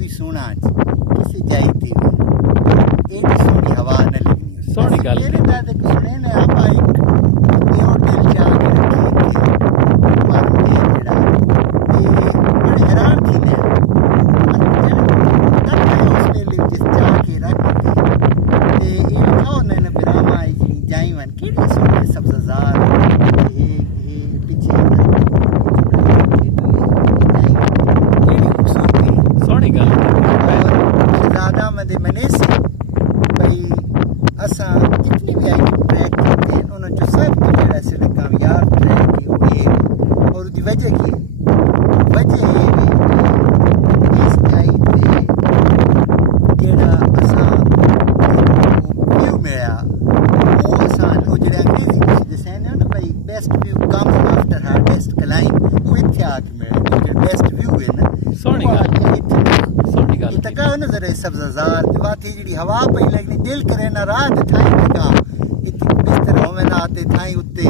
پوری سونا کسی جائی تھی ایڈی سونی ہوا نہ لگنی سونی گل میرے دادے کو سنے نے آپ ایک ہوٹل جا کے رکھے تھے مارم دے جڑا بڑے حیران تھی میں اس ویلے جس جا کے رکھ کے یہ لکھا ہونا نے براما آئی جی جائی ون کیڑی سونے سبززار پیچھے سونی گل شہزادہ احمد منیسی بھائی اساں جتنی بھی آئی ٹریک کیتے ہیں انہوں جو سب تو جڑا سے کامیاب ٹریک کی ہوئی ہے اور اس کی وجہ کی وجہ یہ ہے کہ اس جائی تے جڑا اساں ویو ملیا وہ اساں وہ جڑے انگریزی تسی دسے نے نا بھائی best view comes after hardest climb وہ اتھے آ کے ملے جو بیسٹ ویو ہے نا سونی گل تکا نظر سبززار تے واتی جڑی ہوا پئی لگنی دل کرے نہ راہ تے ٹھائی ٹکا اتنی بستر ہوے نہ تے ٹھائی اتے